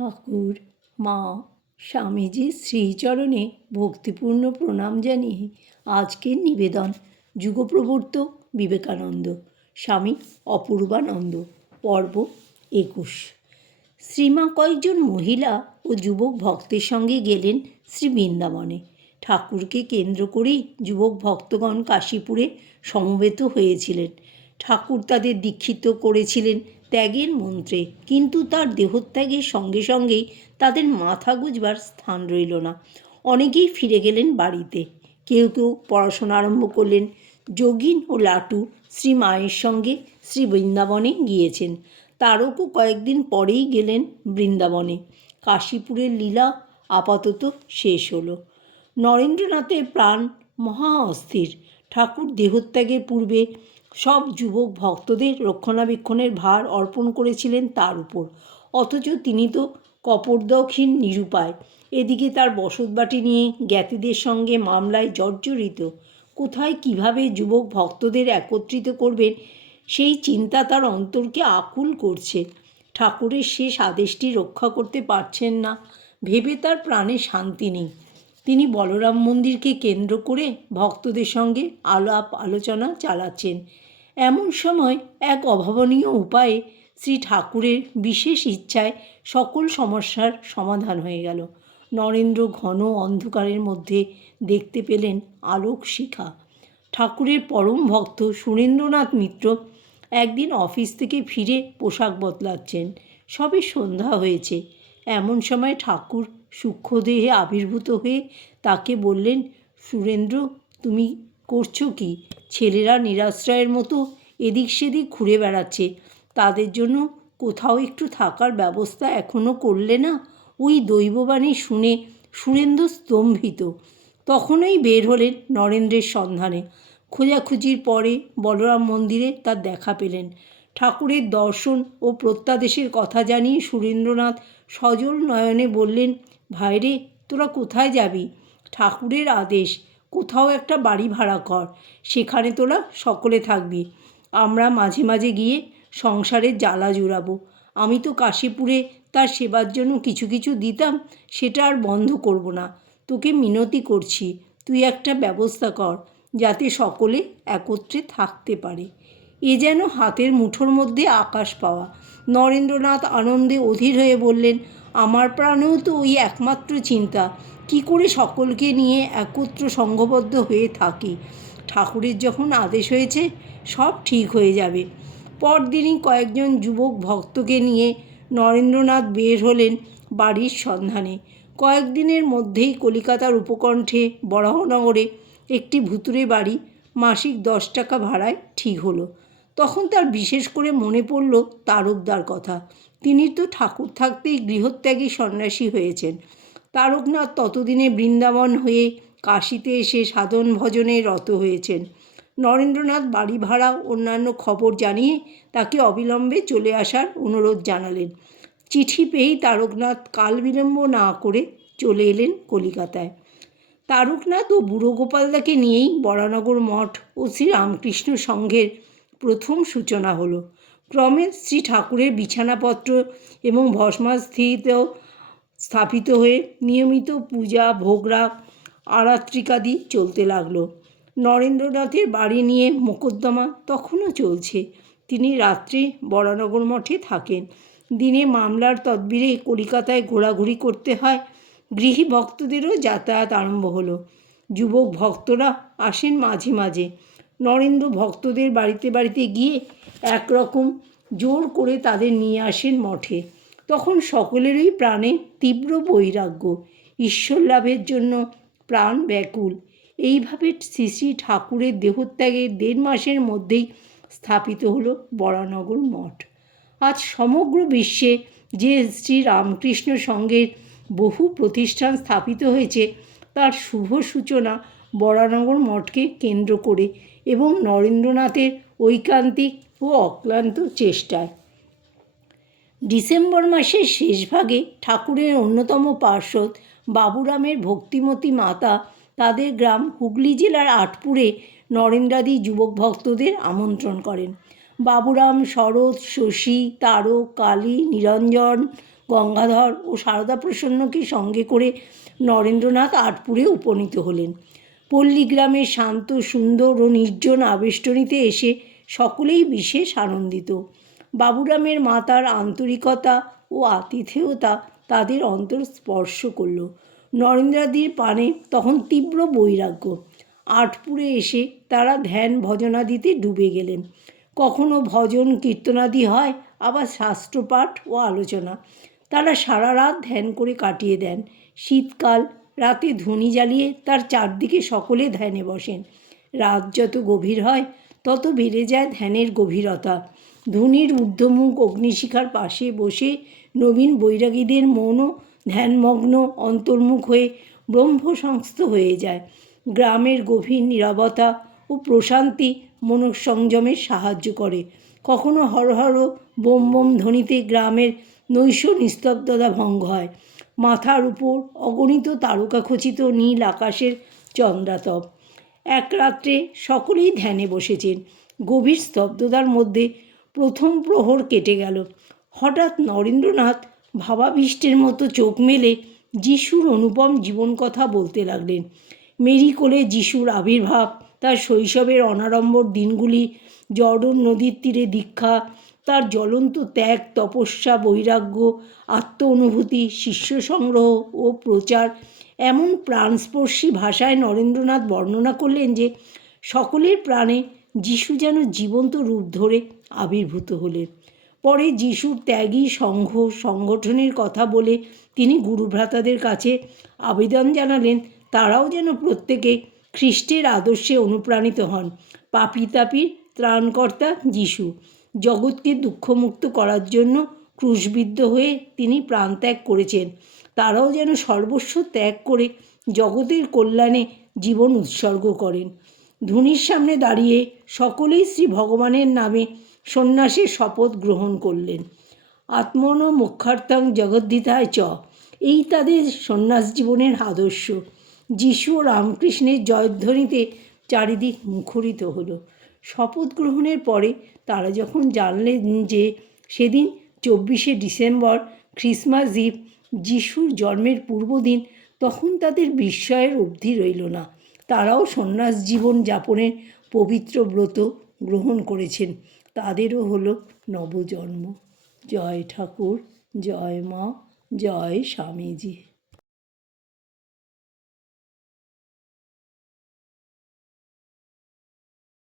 ঠাকুর, মা, স্বামীজির শ্রীচরণে ভক্তিপূর্ণ প্রণাম জানিয়ে আজকের নিবেদন যুগপ্রবর্তক বিবেকানন্দ, স্বামী অপূর্বানন্দ, পর্ব 21। শ্রীমা কয়েকজন মহিলা ও যুবক ভক্তের সঙ্গে গেলেন শ্রী বৃন্দাবনে। ঠাকুরকে কেন্দ্র করেই যুবক ভক্তগণ কাশীপুরে সমবেত হয়েছিলেন। ঠাকুর তাদের দীক্ষিত করেছিলেন ত্যাগের মন্ত্রে, কিন্তু তার দেহত্যাগের সঙ্গে সঙ্গেই তাদের মাথা গুঁজবার স্থান রইল না। অনেকেই ফিরে গেলেন বাড়িতে, কেউ কেউ পড়াশোনা আরম্ভ করলেন। যোগিন ও লাটু শ্রী মায়ের সঙ্গে শ্রী বৃন্দাবনে গিয়েছেন। তারকও কয়েকদিন পরেই গেলেন বৃন্দাবনে। কাশীপুরের লীলা আপাতত শেষ হলো। নরেন্দ্রনাথের প্রাণ মহা অস্থির। ঠাকুর দেহত্যাগের পূর্বে সব যুবক ভক্তদের রক্ষণাবেক্ষণের ভার অর্পণ করেছিলেন তার উপর, অথচ তিনি তো কপর্দকহীন নিরুপায়। এদিকে তার বসতবাটি নিয়ে জ্ঞাতিদের সঙ্গে মামলায় জর্জরিত। কোথায় কিভাবে যুবক ভক্তদের একত্রিত করবেন সেই চিন্তা তার অন্তরকে আকুল করছে। ঠাকুরের শেষ আদেশটি রক্ষা করতে পারছেন না ভেবে তার প্রাণে শান্তি নেই। তিনি বলরাম মন্দিরকে কেন্দ্র করে ভক্তদের সঙ্গে আলাপ আলোচনা চালাচ্ছেন। এমন সময় এক অভাবনীয় উপায়ে শ্রী ঠাকুরের বিশেষ ইচ্ছায় সকল সমস্যার সমাধান হয়ে গেল। নরেন্দ্র ঘন অন্ধকারের মধ্যে দেখতে পেলেন আলোক শিখা। ঠাকুরের পরম ভক্ত সুরেন্দ্রনাথ মিত্র একদিন অফিস থেকে ফিরে পোশাক বদলাচ্ছেন। সবে সন্ধ্যা হয়েছে। এমন সময় ঠাকুর সূক্ষ্মদেহে আবির্ভূত হয়ে তাকে বললেন, সুরেন্দ্র, তুমি করছো কি? ছেলেরা নিরাশ্রয়ের মতো এদিক সেদিক ঘুরে বেড়াচ্ছে, তাদের জন্য কোথাও একটু থাকার ব্যবস্থা এখনও করলে না? ওই দৈববাণী শুনে সুরেন্দ্র স্তম্ভিত। তখনই বের হলেন নরেন্দ্রের সন্ধানে। খোঁজাখুঁজির পরে বলরাম মন্দিরে তার দেখা পেলেন। ঠাকুরের দর্শন ও প্রত্যাদেশের কথা জানিয়ে সুরেন্দ্রনাথ সজল নয়নে বললেন, ভাইরে, তোরা কোথায় যাবি? ঠাকুরের আদেশ, কোথাও একটা বাড়ি ভাড়া কর, সেখানে তোরা সকলে থাকবি। আমরা মাঝে মাঝে গিয়ে সংসারের জ্বালা জুড়াবো। আমি তো কাশীপুরে তার সেবার জন্য কিছু কিছু দিতাম, সেটা আর বন্ধ করব না। তোকে মিনতি করছি, তুই একটা ব্যবস্থা কর যাতে সকলে একত্রে থাকতে পারে। এ যেন হাতের মুঠোর মধ্যে আকাশ পাওয়া। নরেন্দ্রনাথ আনন্দে অধীর হয়ে বললেন, আমার প্রাণেও তো ওই একমাত্র চিন্তা, কি করে সকলকে নিয়ে একত্র সংঘবদ্ধ হয়ে থাকি। ঠাকুরের যখন আদেশ হয়েছে, সব ঠিক হয়ে যাবে। পরদিনই কয়েকজন যুবক ভক্তকে নিয়ে নরেন্দ্রনাথ বের হলেন বাড়ির সন্ধানে। কয়েকদিনের মধ্যেই কলিকাতার উপকণ্ঠে বরাহনগরে একটি ভুতুড়ে বাড়ি মাসিক 10 টাকা ভাড়ায় ঠিক হলো। তখন তার বিশেষ করে মনে পড়ল তারকদার কথা। তিনি তো ঠাকুর থাকতেই গৃহত্যাগী সন্ন্যাসী হয়েছেন। তারকনাথ ততদিনে বৃন্দাবন হয়ে কাশীতে এসে সাধন ভজনে রত হয়েছেন। নরেন্দ্রনাথ বাড়ি ভাড়া অন্যান্য খবর জানিয়ে তাকে অবিলম্বে চলে আসার অনুরোধ জানালেন। চিঠি পেয়েই তারকনাথ কাল বিলম্ব না করে চলে এলেন কলিকাতায়। তারকনাথ ও বুড়ো গোপালদাকে নিয়েই বরানগর মঠ ও শ্রী রামকৃষ্ণ সংঘের প্রথম সূচনা হলো। ক্রমে শ্রী ঠাকুরের বিছানাপত্র এবং ভস্মাস্থিতেও স্থাপিত হয়ে নিয়মিত পূজা, ভোগরাগ, আরাত্রিকাদি চলতে লাগলো। নরেন্দ্রনাথের বাড়ি নিয়ে মোকদ্দমা তখনও চলছে। তিনি রাত্রে বরানগর মঠে থাকেন। দিনে মামলার তদবিরে কলিকাতায় ঘোরাঘুরি করতে হয়। গৃহী ভক্তদেরও যাতায়াত আরম্ভ হলো। যুবক ভক্তরা আসেন মাঝে মাঝে। নরেন্দ্র ভক্তদের বাড়িতে বাড়িতে গিয়ে একরকম জোর করে তাদের নিয়ে আসেন মঠে। তখন সকলেরই প্রাণে তীব্র বৈরাগ্য, ঈশ্বর লাভের জন্য প্রাণ ব্যাকুল। এইভাবে শ্রী শ্রী ঠাকুরের দেহত্যাগের 1.5 মাসের মধ্যেই স্থাপিত হলো বরানগর মঠ। আজ সমগ্র বিশ্বে যে শ্রী রামকৃষ্ণ সংঘের বহু প্রতিষ্ঠান স্থাপিত হয়েছে, তার শুভ সূচনা বরানগর মঠকে কেন্দ্র করে এবং নরেন্দ্রনাথের ঐকান্তিক ও অক্লান্ত চেষ্টায়। ডিসেম্বর মাসের শেষ ভাগে ঠাকুরের অন্যতম পার্ষদ বাবুরামের ভক্তিমতী মাতা তাদের গ্রাম হুগলি জেলার আটপুরে নরেন্দ্রাদি যুবক ভক্তদের আমন্ত্রণ করেন। বাবুরাম, শরৎ, শশী, তারক, কালী, নিরঞ্জন, গঙ্গাধর ও সারদা প্রসন্নকে সঙ্গে করে নরেন্দ্রনাথ আটপুরে উপনীত হলেন। পল্লীগ্রামের শান্ত সুন্দর ও নির্জন আবেষ্টনীতে এসে সকলেই বিশেষ আনন্দিত। বাবুরামের মাতার আন্তরিকতা ও আতিথেয়তা তাদের অন্তর স্পর্শ করল। নরেন্দ্রাদির পানে তখন তীব্র বৈরাগ্য। আটপুরে এসে তারা ধ্যান ভজনাদিতে ডুবে গেলেন। কখনো ভজন কীর্তনাদি হয়, আবার শাস্ত্রপাঠ ও আলোচনা। তারা সারা রাত ধ্যান করে কাটিয়ে দেন। শীতকাল, রাতে ধুনি জ্বালিয়ে তার চারদিকে সকলে ধ্যানে বসেন। রাত যত গভীর হয় তত বেড়ে যায় ধ্যানের গভীরতা। ধুনির ঊর্ধ্বমুখ অগ্নিশিখার পাশে বসে নবীন বৈরাগীদের মনও ধ্যানমগ্ন অন্তর্মুখ হয়ে ব্রহ্মসংস্থ হয়ে যায়। গ্রামের গভীর নীরবতা ও প্রশান্তি মনঃসংযমে সাহায্য করে। কখনো হরহর বোম বোম ধ্বনিতে গ্রামের নৈশ নিস্তব্ধতা ভঙ্গ হয়। মাথার উপর অগণিত তারকাখচিত নীল আকাশের চন্দ্রাতপ। এক রাত্রে সকলেই ধ্যানে বসেছেন। গভীর স্তব্ধতার মধ্যে প্রথম প্রহর কেটে গেল। হঠাৎ নরেন্দ্রনাথ ভাবাবিষ্টের মতো চোখ মেলে যিশুর অনুপম জীবন কথা বলতে লাগলেন। মেরিকোলে যিশুর আবির্ভাব, তার শৈশবের অনাড়ম্বর দিনগুলি, জর্ডন নদীর তীরে দীক্ষা, তার জ্বলন্ত ত্যাগ, তপস্যা, বৈরাগ্য, আত্ম অনুভূতি, শিষ্য সংগ্রহ ও প্রচার এমন প্রাণস্পর্শী ভাষায় নরেন্দ্রনাথ বর্ণনা করলেন যে সকলের প্রাণে যিশু যেন জীবন্ত রূপ ধরে আবির্ভূত হলেন। পরে যিশুর ত্যাগী সংঘ সংগঠনের কথা বলে তিনি গুরুভ্রাতাদের কাছে আবেদন জানালেন তারাও যেন প্রত্যেকে খ্রিস্টের আদর্শে অনুপ্রাণিত হন। পাপী তাপির ত্রাণকর্তা যিশু জগৎকে দুঃখমুক্ত করার জন্য ক্রুশবিদ্ধ হয়ে তিনি প্রাণত্যাগ করেছেন। তারাও যেন সর্বস্ব ত্যাগ করে জগতের কল্যাণে জীবন উৎসর্গ করেন। ধুনির সামনে দাঁড়িয়ে সকলেই শ্রী ভগবানের নামে সন্ন্যাসের শপথ গ্রহণ করলেন। আত্মনো মোক্ষার্থং জগদ্ধিতায় চ, এই তাদের সন্ন্যাস জীবনের আদর্শ। যিশু ও রামকৃষ্ণের জয়ধ্বনিতে চারিদিক মুখরিত হলো। শপথ গ্রহণের পরে তারা যখন জানলেন যে সেদিন 24শে ডিসেম্বর ক্রিসমাস ইভ, যিশুর জন্মের পূর্বদিন, তখন তাদের বিস্ময়ের অবধি রইল না। তারাও সন্ন্যাস জীবন যাপনের পবিত্র ব্রত গ্রহণ করেছেন। তাদেরও হলো নবজন্ম। জয় ঠাকুর, জয় মা, জয় স্বামীজি।